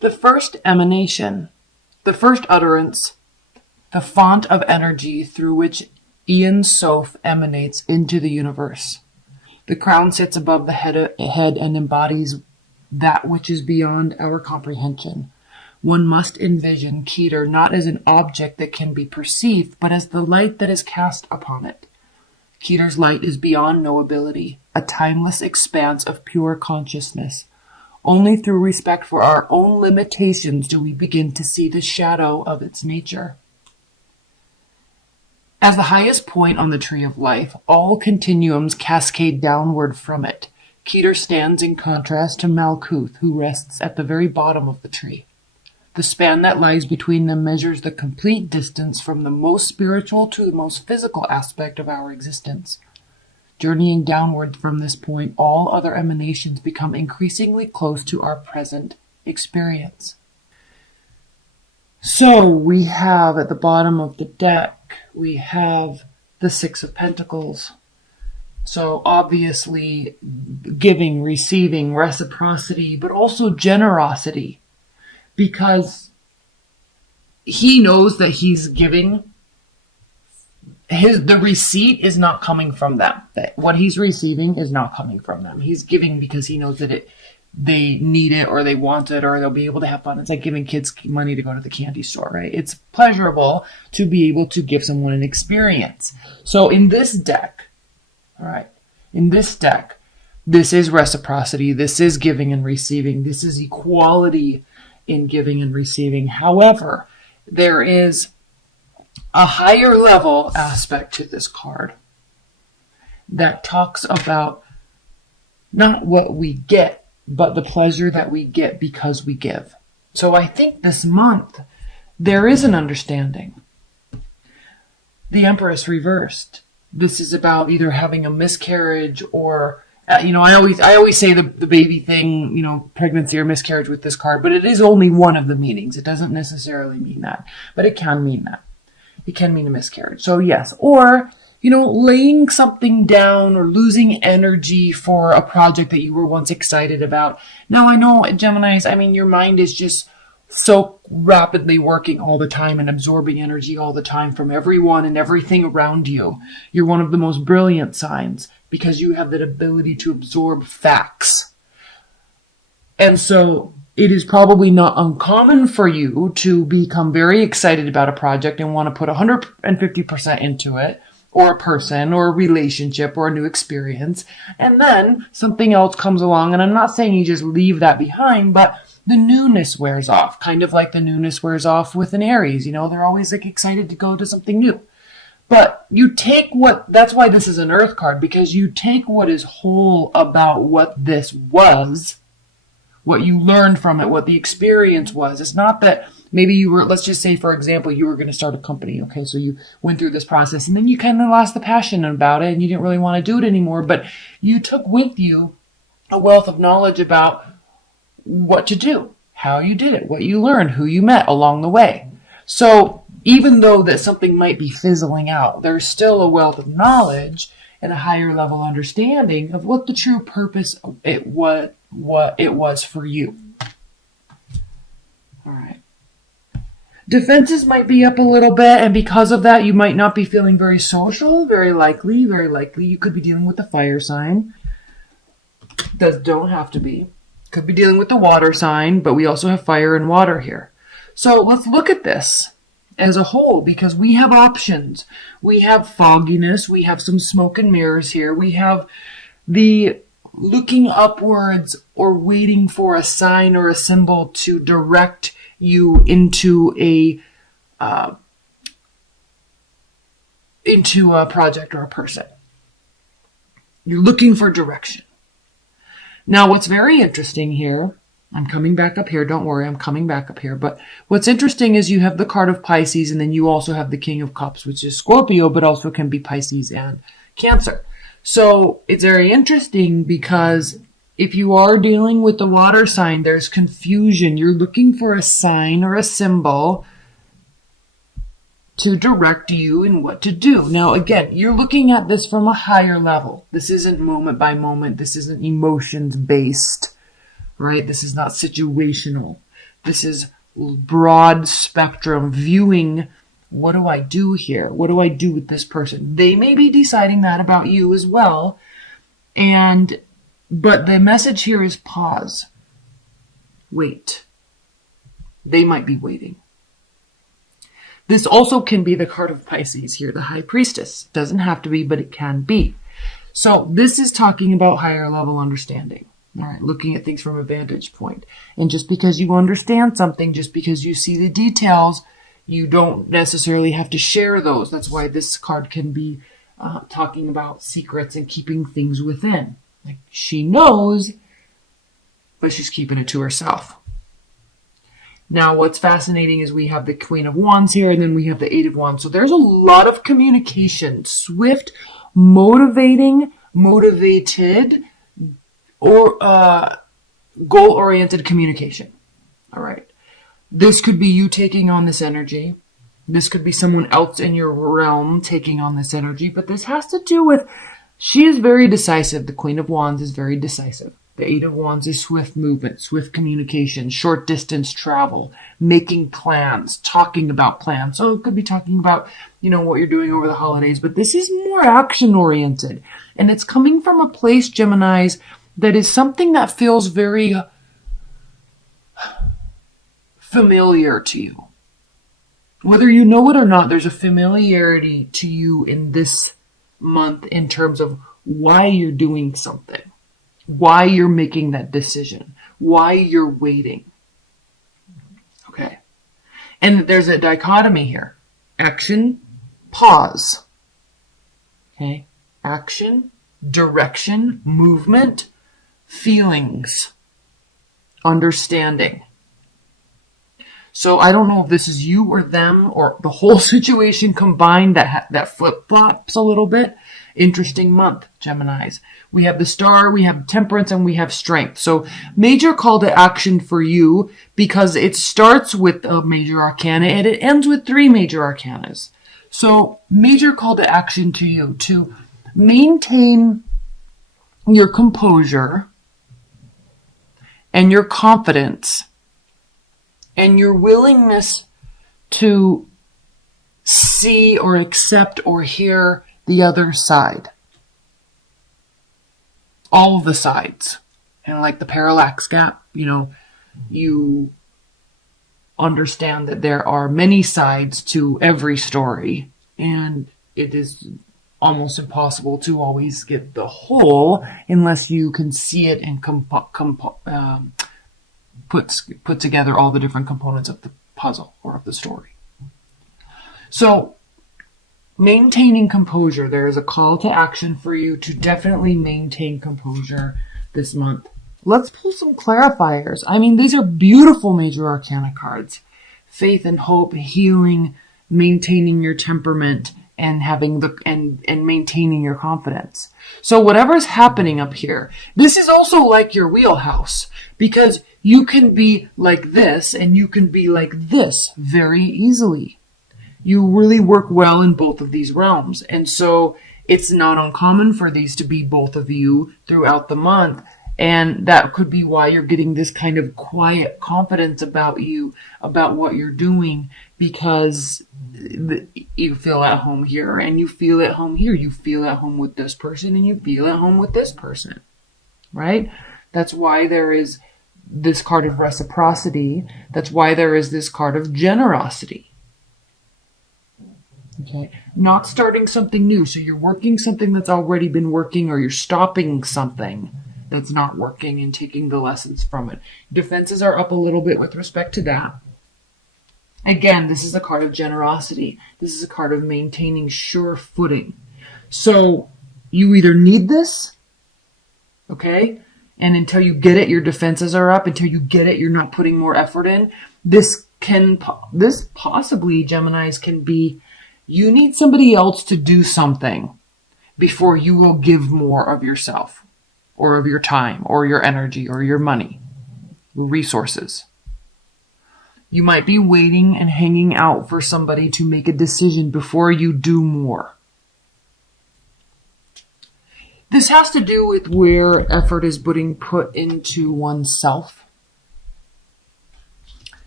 The first emanation, the first utterance, the font of energy through which Ian Soph emanates into the universe. The crown sits above the head and embodies that which is beyond our comprehension. One must envision Keter not as an object that can be perceived, but as the light that is cast upon it. Keter's light is beyond knowability, a timeless expanse of pure consciousness. Only through respect for our own limitations do we begin to see the shadow of its nature. As the highest point on the tree of life, all continuums cascade downward from it. Keter stands in contrast to Malkuth, who rests at the very bottom of the tree. The span that lies between them measures the complete distance from the most spiritual to the most physical aspect of our existence. Journeying downward from this point, all other emanations become increasingly close to our present experience. So we have at the bottom of the deck, we have the Six of Pentacles. So obviously giving, receiving, reciprocity, but also generosity. Because he knows that he's giving. The receipt is not coming from them. That what he's receiving is not coming from them. He's giving because he knows that they need it or they want it or they'll be able to have fun. It's like giving kids money to go to the candy store, right? It's pleasurable to be able to give someone an experience. So in this deck, all right, this is reciprocity. This is giving and receiving. This is equality in giving and receiving. However, there is a higher level aspect to this card that talks about not what we get, but the pleasure that we get because we give. So I think this month there is an understanding. The Empress reversed. This is about either having a miscarriage or I always say the baby thing, pregnancy or miscarriage with this card, but it is only one of the meanings. It doesn't necessarily mean that, but it can mean that. It can mean a miscarriage. So yes, or, laying something down or losing energy for a project that you were once excited about. Now I know Geminis, your mind is just so rapidly working all the time and absorbing energy all the time from everyone and everything around you. You're one of the most brilliant signs because you have that ability to absorb facts. And so it is probably not uncommon for you to become very excited about a project and want to put 150% into it, or a person, or a relationship, or a new experience. And then something else comes along, and I'm not saying you just leave that behind, but the newness wears off, kind of like the newness wears off with an Aries. They're always excited to go to something new. But you take that's why this is an Earth card, because you take what is whole about what this was, what you learned from it, what the experience was. It's not that maybe let's just say, for example, you were going to start a company. Okay, so you went through this process and then you kind of lost the passion about it and you didn't really want to do it anymore, but you took with you a wealth of knowledge about what to do, how you did it, what you learned, who you met along the way. So even though that something might be fizzling out, there's still a wealth of knowledge and a higher level understanding of what the true purpose what it was for you. All right. Defenses might be up a little bit, and because of that, you might not be feeling very social. Very likely, you could be dealing with the fire sign. Don't have to be. Could be dealing with the water sign, but we also have fire and water here. So let's look at this as a whole, because we have options. We have fogginess. We have some smoke and mirrors here. We have the looking upwards or waiting for a sign or a symbol to direct you into a project or a person. You're looking for direction. Now, what's very interesting here, I'm coming back up here. Don't worry, I'm coming back up here. But what's interesting is you have the card of Pisces, and then you also have the King of Cups, which is Scorpio, but also can be Pisces and Cancer. So it's very interesting because if you are dealing with the water sign, there's confusion. You're looking for a sign or a symbol to direct you in what to do. Now, again, you're looking at this from a higher level. This isn't moment by moment. This isn't emotions based, right? This is not situational. This is broad spectrum viewing. What do I do here? What do I do with this person? They may be deciding that about you as well. But the message here is pause. Wait. They might be waiting. This also can be the card of Pisces here, the High Priestess. Doesn't have to be, but it can be. So this is talking about higher level understanding. All right, looking at things from a vantage point. And just because you understand something, just because you see the details, you don't necessarily have to share those. That's why this card can be talking about secrets and keeping things within. Like, she knows, but she's keeping it to herself. Now, what's fascinating is we have the Queen of Wands here, and then we have the Eight of Wands. So there's a lot of communication, swift, motivated, or goal-oriented communication. All right. This could be you taking on this energy. This could be someone else in your realm taking on this energy. But this has to do with, she is very decisive. The Queen of Wands is very decisive. The Eight of Wands is swift movement, swift communication, short distance travel, making plans, talking about plans. So it could be talking about, what you're doing over the holidays. But this is more action oriented. And it's coming from a place, Geminis, that is something that feels very familiar to you. Whether you know it or not, there's a familiarity to you in this month in terms of why you're doing something, why you're making that decision, why you're waiting. Okay. And there's a dichotomy here. Action, pause. Okay. Action, direction, movement, feelings, understanding. So I don't know if this is you or them or the whole situation combined that flip-flops a little bit. Interesting month, Geminis. We have the Star, we have Temperance, and we have Strength. So major call to action for you because it starts with a major arcana and it ends with 3 major arcanas. So major call to action to you to maintain your composure and your confidence and your willingness to see or accept or hear the other side. All of the sides. And like the parallax gap, you understand that there are many sides to every story. And it is almost impossible to always get the whole unless you can see it and put together all the different components of the puzzle or of the story. So, maintaining composure. There is a call to action for you to definitely maintain composure this month. Let's pull some clarifiers. These are beautiful major arcana cards. Faith and hope, healing, maintaining your temperament, and having and maintaining your confidence. So whatever's happening up here, this is also like your wheelhouse because you can be like this and you can be like this very easily. You really work well in both of these realms. And so it's not uncommon for these to be both of you throughout the month. And that could be why you're getting this kind of quiet confidence about you, about what you're doing, because you feel at home here and you feel at home here. You feel at home with this person and you feel at home with this person, right? That's why there is this card of reciprocity. That's why there is this card of generosity. Okay, not starting something new. So you're working something that's already been working, or you're stopping something that's not working and taking the lessons from it. Defenses are up a little bit with respect to that. Again, this is a card of generosity. This is a card of maintaining sure footing. So you either need this, okay, and until you get it, your defenses are up. Until you get it, you're not putting more effort in. This possibly, Geminis, can be you need somebody else to do something before you will give more of yourself or of your time or your energy or your money, resources. You might be waiting and hanging out for somebody to make a decision before you do more. This has to do with where effort is being put into oneself.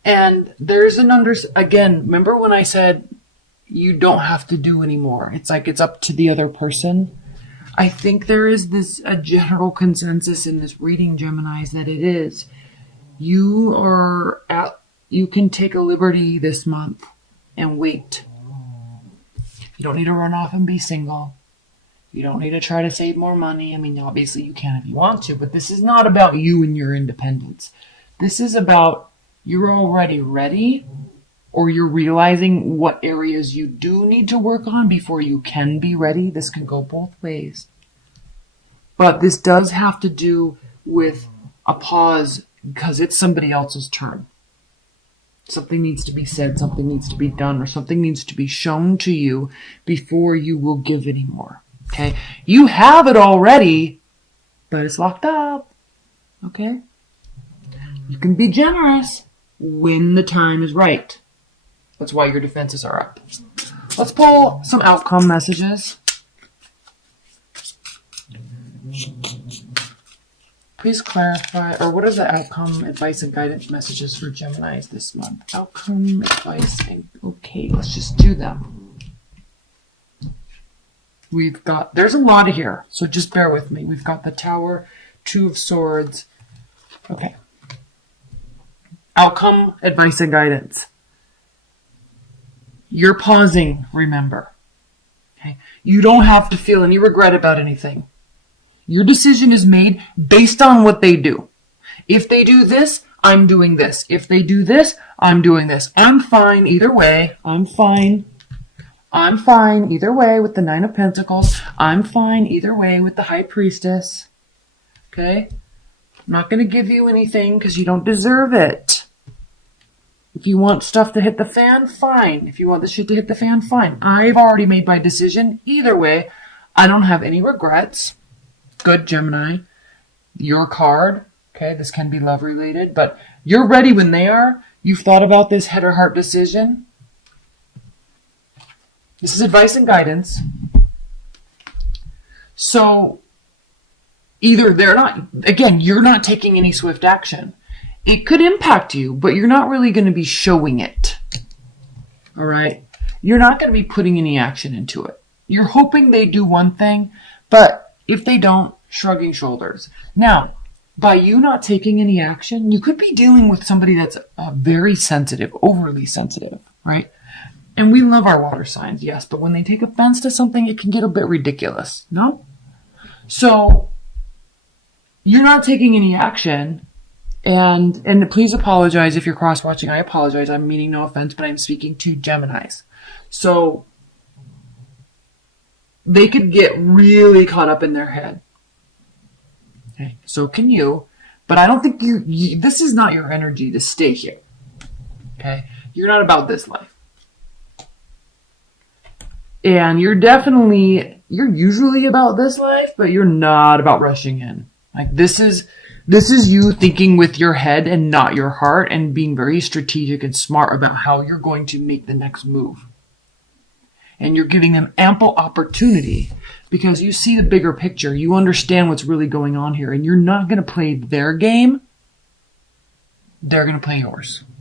And there's again, remember when I said you don't have to do anymore? It's like it's up to the other person. I think there is a general consensus in this reading, Geminis, that it is. You can take a liberty this month and wait. You don't need to run off and be single. You don't need to try to save more money. I mean, obviously you can if you want to, but this is not about you and your independence. This is about you're already ready, or you're realizing what areas you do need to work on before you can be ready. This can go both ways. But this does have to do with a pause because it's somebody else's turn. Something needs to be said, something needs to be done, or something needs to be shown to you before you will give anymore. Okay? You have it already, but it's locked up. Okay? You can be generous when the time is right. That's why your defenses are up. Let's pull some outcome messages. Please clarify, or what are the outcome, advice, and guidance messages for Geminis this month? Outcome, advice, and okay, let's just do them. There's a lot of here, so just bear with me. We've got the Tower, Two of Swords. Okay. Outcome, advice, and guidance. You're pausing, remember. Okay? You don't have to feel any regret about anything. Your decision is made based on what they do. If they do this, I'm doing this. If they do this, I'm doing this. I'm fine either way. I'm fine either way with the Nine of Pentacles. I'm fine either way with the High Priestess. Okay? I'm not going to give you anything because you don't deserve it. If you want stuff to hit the fan, fine. If you want the shit to hit the fan, fine. I've already made my decision. Either way, I don't have any regrets. Good, Gemini. Your card. Okay, this can be love related, but you're ready when they are. You've thought about this head or heart decision. This is advice and guidance. So, either they're not, again, you're not taking any swift action. It could impact you, but you're not really going to be showing it. All right? You're not going to be putting any action into it. You're hoping they do one thing, but if they don't, shrugging shoulders. Now, by you not taking any action, you could be dealing with somebody that's very sensitive, overly sensitive, right? And we love our water signs, yes, but when they take offense to something, it can get a bit ridiculous, no? So, you're not taking any action, and please apologize if you're cross-watching. I apologize. I'm meaning no offense, but I'm speaking to Geminis. So, they could get really caught up in their head. Okay, so can you, but I don't think this is not your energy to stay here. Okay? You're not about this life. And you're usually about this life, but you're not about rushing in. Like this is you thinking with your head and not your heart and being very strategic and smart about how you're going to make the next move. And you're giving them ample opportunity because you see the bigger picture. You understand what's really going on here, and you're not going to play their game. They're going to play yours.